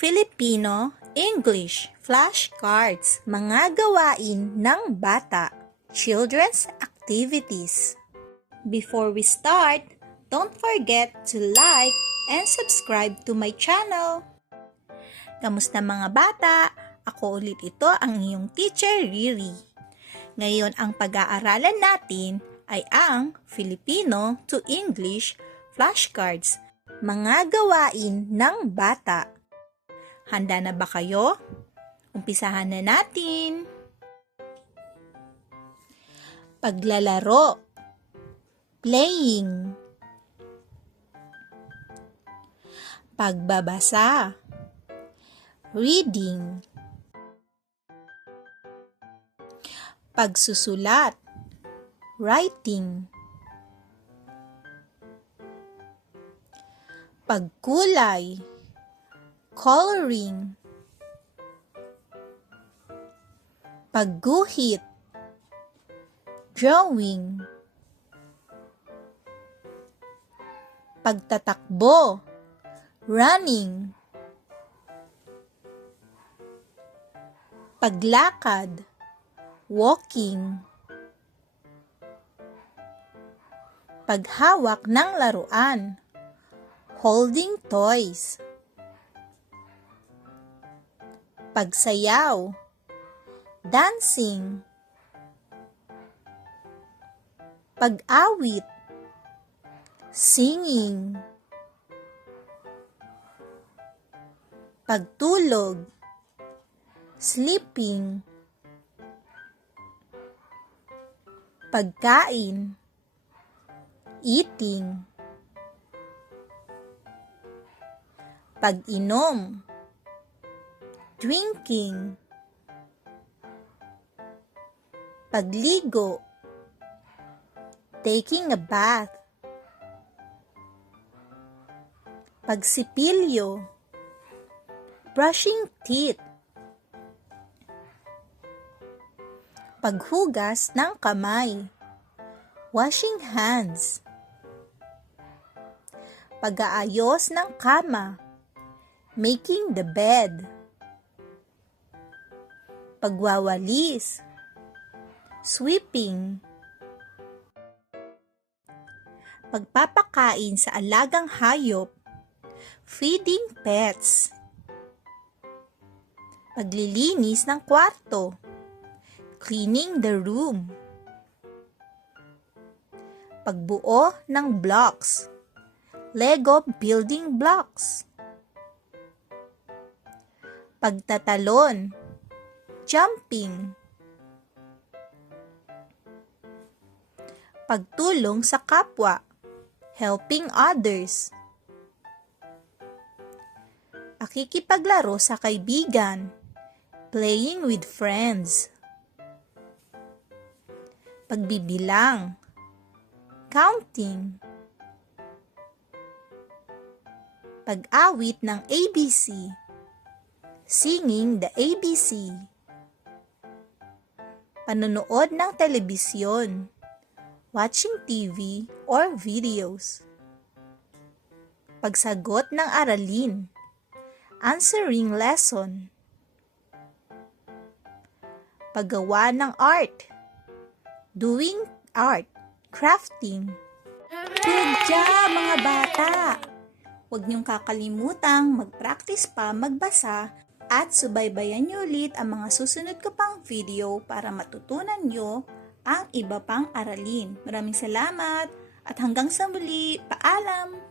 Filipino English flashcards, mga gawain ng bata, children's activities. Before we start, don't forget to like and subscribe to my channel. Kamusta mga bata? Ako ulit ito ang iyong teacher Riri. Ngayon ang pag-aaralan natin ay ang Filipino to English flashcards, mga gawain ng bata. Handa na ba kayo? Umpisahan na natin. Paglalaro, playing. Pagbabasa, reading. Pagsusulat, writing. Pagkulay, coloring. Pagguhit, drawing. Pagtatakbo, running. Paglakad, walking. Paghawak ng laruan, holding toys. Pagsayaw, dancing. Pag-awit, singing. Pagtulog, sleeping. Pagkain, eating. Pag-inom, drinking. Pagligo, taking a bath. Pagsipilyo, brushing teeth. Paghugas ng kamay, washing hands. Pag-aayos ng kama, making the bed. Pagwawalis, sweeping. Pagpapakain sa alagang hayop, feeding pets. Paglilinis ng kwarto, cleaning the room. Pagbuo ng blocks, Lego building blocks. Pagtatalon, jumping. Pagtulong sa kapwa, helping others. Pakikipaglaro sa kaibigan, playing with friends. Pagbibilang, counting. Pag-awit ng ABC, singing the ABC. Panonood ng telebisyon, watching TV or videos. Pagsagot ng aralin, answering lesson. Paggawa ng art, doing art, crafting. Good job mga bata! Huwag niyong kakalimutang mag-practice pa magbasa at subaybayan niyo ulit ang mga susunod ko pang video para matutunan niyo ang iba pang aralin. Maraming salamat at hanggang sa muli, paalam!